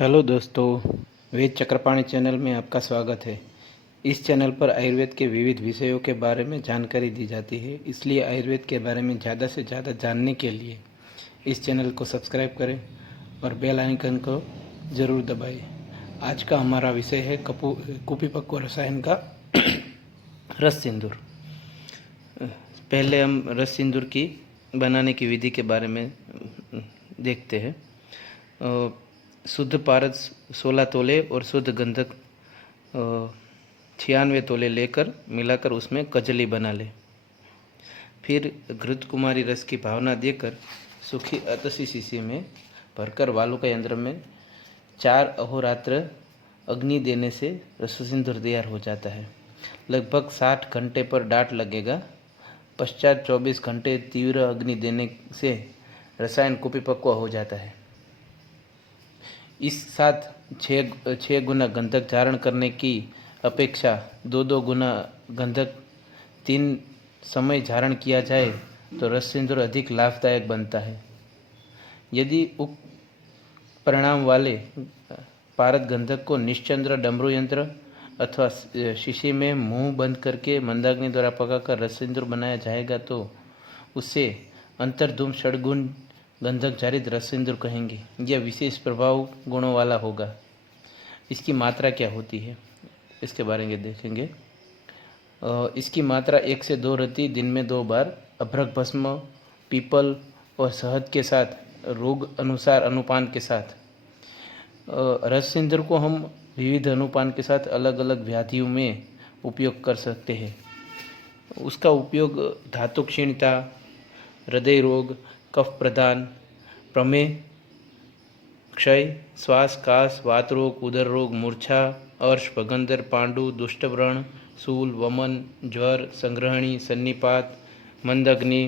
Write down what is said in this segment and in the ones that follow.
Hello दोस्तों, वेद Chakrapani channel में आपका स्वागत है। इस चैनल पर आयुर्वेद के विविध विषयों के बारे में जानकारी दी जाती है, इसलिए आयुर्वेद के बारे में ज़्यादा से ज़्यादा जानने के लिए इस चैनल को सब्सक्राइब करें और बेल आइकन को ज़रूर दबाएं। आज का हमारा विषय है कुपिपक्व रसायन का रस सिंदूर। पहले हम रस सिंदूर की बनाने की विधि के बारे में देखते हैं। शुद्ध पारद 16 तोले और शुद्ध गंधक 96 तोले लेकर मिलाकर उसमें कजली बना ले। फिर घृत कुमारी रस की भावना देकर सूखी अतसी शीशी में भरकर वालुका यंत्र में 4 अहोरात्र अग्नि देने से रस सिंदूर तैयार हो जाता है। लगभग 60 घंटे पर डाट लगेगा। पश्चात 24 घंटे तीव्र अग्नि देने से रसायन कुपिपक्व हो जाता है। इस साथ 6 गुना गंधक धारण करने की अपेक्षा 2 गुना गंधक 3 समय धारण किया जाए तो रस सिंदूर अधिक लाभदायक बनता है। यदि उक्त परिणाम वाले पारद गंधक को निश्चंद्र डमरू यंत्र अथवा शीशी में मुंह बंद करके मंदाग्नि द्वारा पकाकर रस सिंदूर बनाया जाएगा तो उससे अंतर्धूम षडगुण गंधक जारित रस सिंदूर कहेंगे। यह विशेष प्रभाव गुणों वाला होगा। इसकी मात्रा क्या होती है इसके बारे में देखेंगे। इसकी मात्रा 1 से 2 रति दिन में 2 बार अभ्रक भस्म पीपल और शहद के साथ रोग अनुसार अनुपान के साथ। रस सिंदूर को हम विविध अनुपान के साथ अलग अलग व्याधियों में उपयोग कर सकते हैं। उसका उपयोग धातु क्षीणता, हृदय रोग, कफ प्रदान, प्रमेह, क्षय, श्वास कास, वात रोग, उदर रोग, मूर्छा, अर्श, भगंदर, पांडु, दुष्टव्रण, शूल, वमन, ज्वर, संग्रहणी, सन्निपात, मंदग्नि,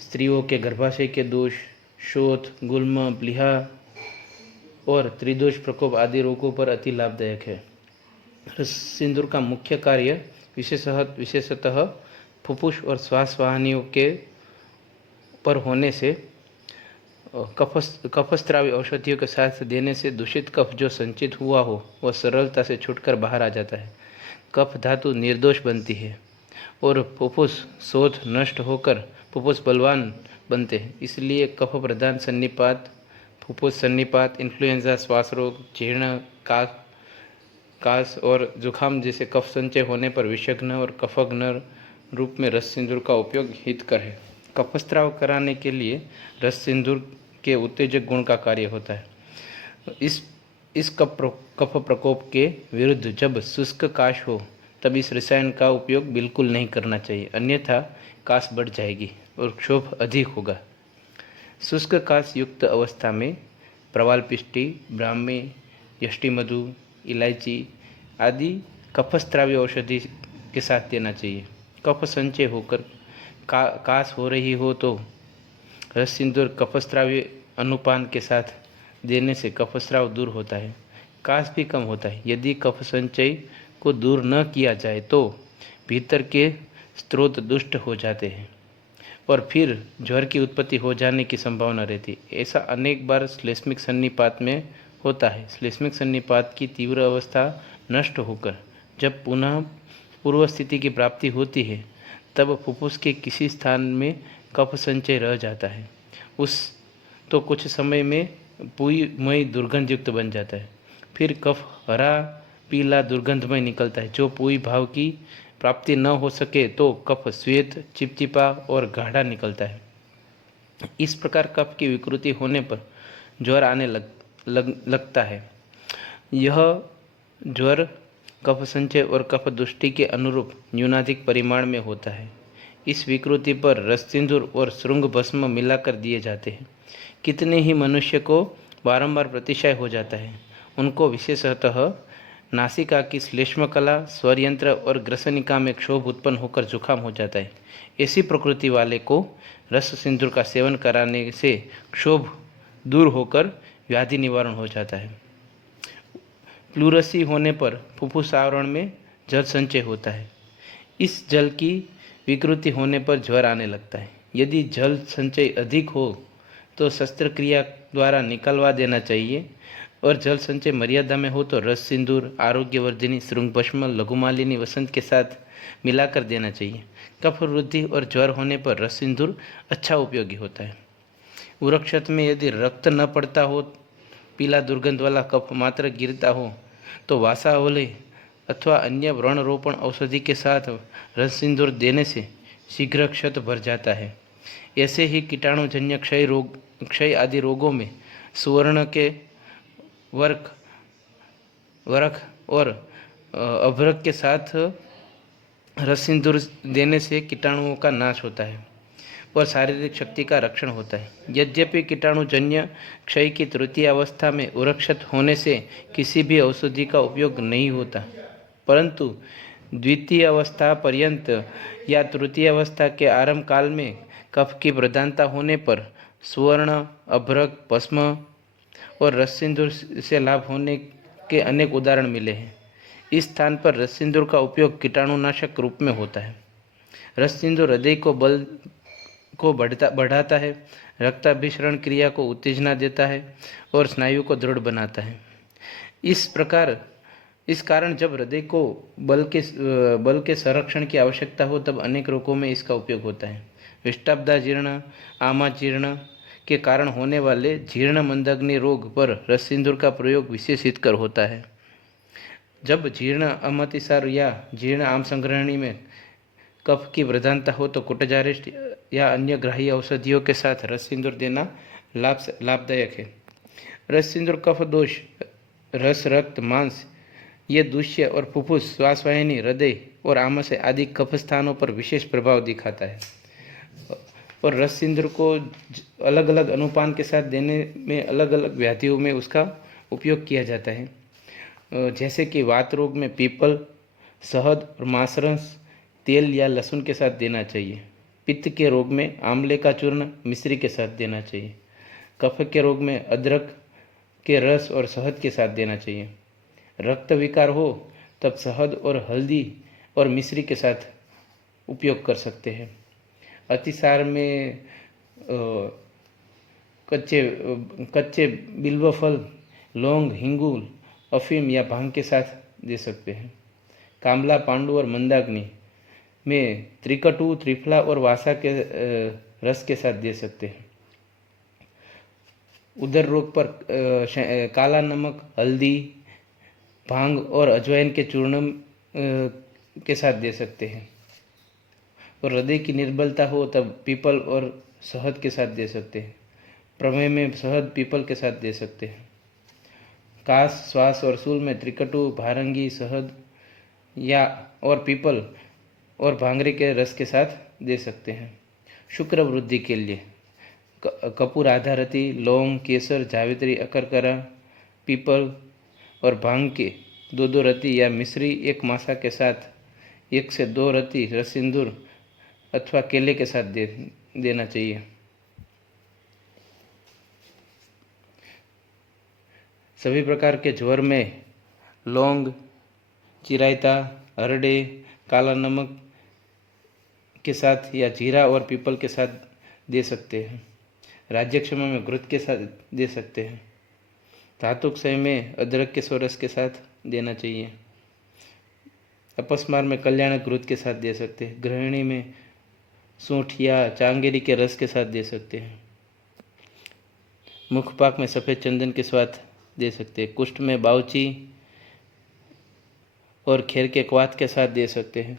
स्त्रियों के गर्भाशय के दोष, शोथ, गुल्म, प्लीहा और त्रिदोष प्रकोप आदि रोगों पर अति लाभदायक है। रस सिंदूर का मुख्य कार्य विशेषतः फुफ्फुस और श्वास वाहिनियों के पर होने से कफस्रावी औषधियों के साथ देने से दूषित कफ जो संचित हुआ हो वह सरलता से छूटकर बाहर आ जाता है। कफ धातु निर्दोष बनती है और फुफ्फुस शोथ नष्ट होकर फुफ्फुस बलवान बनते हैं। इसलिए कफ प्रदान सन्निपात, फुफ्फुस सन्निपात, इन्फ्लुएंजा, श्वास रोग, जीर्ण, कास और जुखाम जैसे कफ संचय होने पर विषग्न और कफग्न रूप में रस सिंदूर का उपयोग हितकर है। कफस्राव कराने के लिए रस सिंदूर के उत्तेजक गुण का कार्य होता है। इस कफ प्रकोप के विरुद्ध जब शुष्क काश हो तब इस रसायन का उपयोग बिल्कुल नहीं करना चाहिए, अन्यथा काश बढ़ जाएगी और क्षोभ अधिक होगा। शुष्क काश युक्त अवस्था में प्रवालपिष्टी, ब्राह्मी, यष्टिमधु, इलायची आदि कफस्रावी औषधि के साथ देना चाहिए। कफ संचय होकर कास हो रही हो तो रस सिंदूर कफस्रावी अनुपान के साथ देने से कफस्राव दूर होता है, कास भी कम होता है। यदि कफ संचय को दूर न किया जाए तो भीतर के स्रोत दुष्ट हो जाते हैं और फिर ज्वर की उत्पत्ति हो जाने की संभावना रहती है। ऐसा अनेक बार श्लेष्मिक सन्निपात में होता है। श्लेष्मिक सन्निपात की तीव्र अवस्था नष्ट होकर जब पुनः पूर्व स्थिति की प्राप्ति होती है तब फुफ्फुस के किसी स्थान में कफ संचय रह जाता है। तो कुछ समय में पुईमय दुर्गंधयुक्त बन जाता है। फिर कफ हरा पीला दुर्गंधमय निकलता है। जो पुई भाव की प्राप्ति न हो सके तो कफ श्वेत, चिपचिपा और गाढ़ा निकलता है। इस प्रकार कफ की विकृति होने पर ज्वर आने लगता है। यह ज्वर कफ संचय और कफ दुष्टि के अनुरूप न्यूनाधिक परिमाण में होता है। इस विकृति पर रस सिंदूर और श्रृंग भस्म मिलाकर दिए जाते हैं। कितने ही मनुष्य को बारंबार प्रतिशय हो जाता है। उनको विशेषतः नासिका की श्लेष्मकला, स्वरयंत्र और ग्रसनिका में क्षोभ उत्पन्न होकर जुखाम हो जाता है। ऐसी प्रकृति वाले को रस सिंदूर का सेवन कराने से क्षोभ दूर होकर व्याधि निवारण हो जाता है। प्लूरसी होने पर फुफ्फुस आवरण में जल संचय होता है। इस जल की विकृति होने पर ज्वर आने लगता है। यदि जल संचय अधिक हो तो शस्त्रक्रिया द्वारा निकलवा देना चाहिए। और जल संचय मर्यादा में हो तो रस सिंदूर, आरोग्यवर्धिनी, श्रृंग भस्म, लघुमालिनी वसंत के साथ मिलाकर देना चाहिए। कफ वृद्धि और ज्वर होने पर रस सिंदूर अच्छा उपयोगी होता है। उरक्षत में यदि रक्त न पड़ता हो, पीला दुर्गंध वाला कफ मात्र गिरता हो, तो वासावली अथवा अन्य व्रणरोपण औषधि के साथ रस सिंदूर देने से शीघ्र क्षत भर जाता है। ऐसे ही कीटाणुजन्य क्षय आदि रोगों में सुवर्ण के वरख और अभ्रक के साथ रस सिंदूर देने से कीटाणुओं का नाश होता है और शारीरिक शक्ति का रक्षण होता है। यद्यपि कीटाणुजन्य क्षय की तृतीय अवस्था में उरक्षत होने से किसी भी औषधि का उपयोग नहीं होता, परंतु द्वितीय अवस्था पर्यंत या तृतीय अवस्था के आरंभ काल में कफ की प्रधानता होने पर सुवर्ण, अभ्रक, भस्म और रस सिंदूर से लाभ होने के अनेक उदाहरण मिले हैं। इस स्थान पर रस सिंदूर का उपयोग कीटाणुनाशक रूप में होता है। रस सिंदूर हृदय को बल को बढ़ाता है, रक्ताभिसरण क्रिया को उत्तेजना देता है और स्नायु को दृढ़ बनाता है। इस कारण जब हृदय को बल के संरक्षण की आवश्यकता हो तब अनेक रोगों में इसका उपयोग होता है। विष्टाब्धाजीर्ण, आमाजीर्ण के कारण होने वाले जीर्ण मंदग्नि रोग पर रस सिंदूर का प्रयोग विशेष हितकर होता है। जब जीर्ण अमतिसार या जीर्ण आम संग्रहणी में कफ की प्रधानता हो तो कुटजारिष्ट या अन्य ग्राह्य औषधियों के साथ रस सिंदूर देना लाभदायक है। रस सिंदूर कफ दोष, रस, रक्त, मांस, ये दूष्य और फुफ्फुस, श्वासवाहिनी, हृदय और आमाशय आदि कफ स्थानों पर विशेष प्रभाव दिखाता है। और रस सिंदूर को अलग अलग अनुपान के साथ देने में अलग अलग व्याधियों में उसका उपयोग किया जाता है। जैसे कि वात रोग में पीपल, शहद और मांसरस, तेल या लहसुन के साथ देना चाहिए। पित्त के रोग में आंवले का चूर्ण मिश्री के साथ देना चाहिए। कफ के रोग में अदरक के रस और शहद के साथ देना चाहिए। रक्त विकार हो तब शहद और हल्दी और मिश्री के साथ उपयोग कर सकते हैं। अतिसार में कच्चे बिल्व फल, लौंग, हिंगू, अफीम या भांग के साथ दे सकते हैं। कामला, पांडु और मंदाग्नि में त्रिकटु, त्रिफला और वासा के रस के साथ दे सकते हैं। उदर रोग पर काला नमक, हल्दी, भांग और अजवाइन के चूर्ण के साथ दे सकते हैं। और हृदय की निर्बलता हो तब पीपल और शहद के साथ दे सकते हैं। प्रमेह में शहद, पीपल के साथ दे सकते हैं। कास, श्वास और शूल में त्रिकटु, भारंगी, शहद या और पीपल और भांगरे के रस के साथ दे सकते हैं। शुक्र वृद्धि के लिए कपूर आधारती, लौंग, केसर, जावित्री, अकरकरा, पीपल और भांग के 2-2 रति या मिश्री एक मासा के साथ 1 से 2 रति रस सिंदूर अथवा केले के साथ देना चाहिए। सभी प्रकार के ज्वर में लौंग, चिरायता, हरड़े, काला नमक के साथ या जीरा और पीपल के साथ दे सकते हैं। राज्यक्षमा में घृत के साथ दे सकते हैं। धातु क्षय में अदरक के सोरस के साथ देना चाहिए। अपस्मार में कल्याणक घृत के साथ दे सकते हैं। गृहिणी में सूंठ या चांगेरी के रस के साथ दे सकते हैं। मुखपाक में सफ़ेद चंदन के साथ दे सकते हैं। कुष्ठ में बावची और खेर के क्वाथ के साथ दे सकते हैं।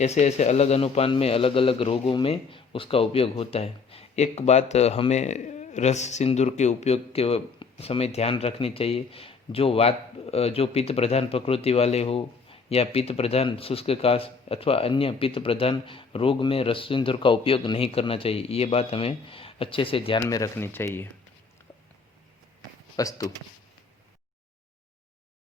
ऐसे अलग अनुपान में अलग अलग रोगों में उसका उपयोग होता है। एक बात हमें रस सिंदूर के उपयोग के समय ध्यान रखनी चाहिए, जो पित्त प्रधान प्रकृति वाले हो या पित्त प्रधान शुष्क काश अथवा अन्य पित्त प्रधान रोग में रस सिंदूर का उपयोग नहीं करना चाहिए। ये बात हमें अच्छे से ध्यान में रखनी चाहिए। अस्तु।